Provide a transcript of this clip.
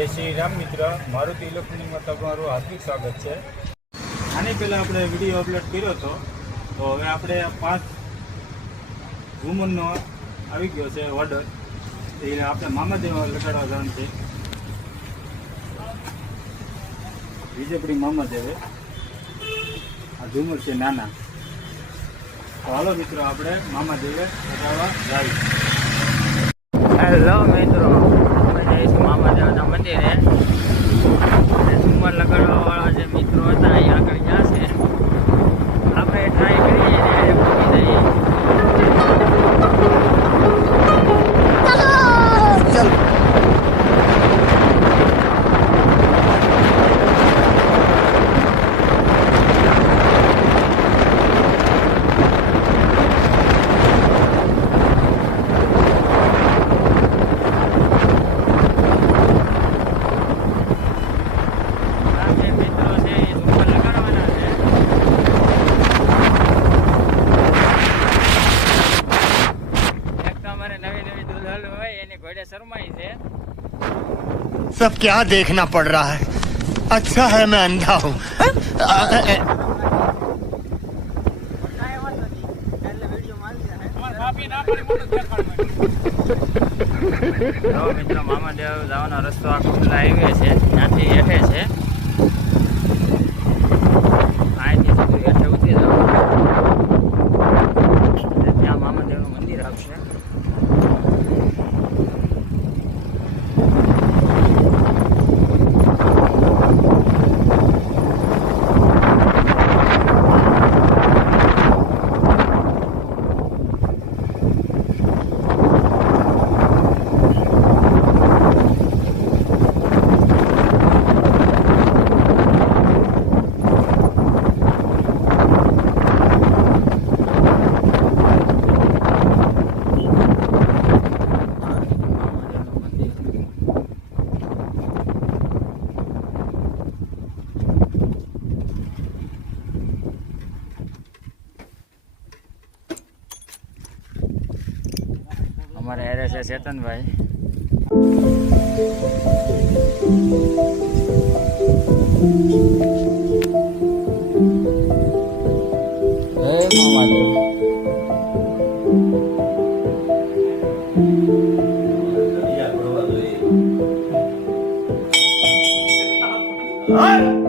જય શ્રી રામ મિત્ર, મારુતિ ઇલેક્ટ્રોનિકમાં તમારું હાર્દિક સ્વાગત છે. આની પહેલાં આપણે વિડીયો અપલોડ કર્યો હતો, તો હવે આપણે 5 વુમનનો આવી ગયો છે ઓર્ડર. એ આપણે મામાદેવ લગાડવા જવાનું છે. વિજયપુરી મામાદેવે આ ઝુમર છે નાના. તો હાલો મિત્રો, આપણે મામાદેવે લગાડવા જાવી. હેલો મિત્રો, અમે જઈશું મામાદેવના મંદિરે. ઝુમર લગાડવા વાળા જે મિત્રો હતા અહીં આગળ જશે. આપણે ટ્રાય કરીએ ને પૂરી જઈએ. सब क्या देखना पड़ रहा है? अच्छा है मैं अंधा हूँ. મિત્રો, મામાદેવ જવાનો રસ્તો આ ખુલ્લા હાઈવે છે, ત્યાંથી હેઠે છે. અહીંથી સીધું હેઠે ઉતરી જવાનું, ત્યાં મામાદેવનું મંદિર આવશે. અમારે હેરે છે ચેતનભાઈ. Huh?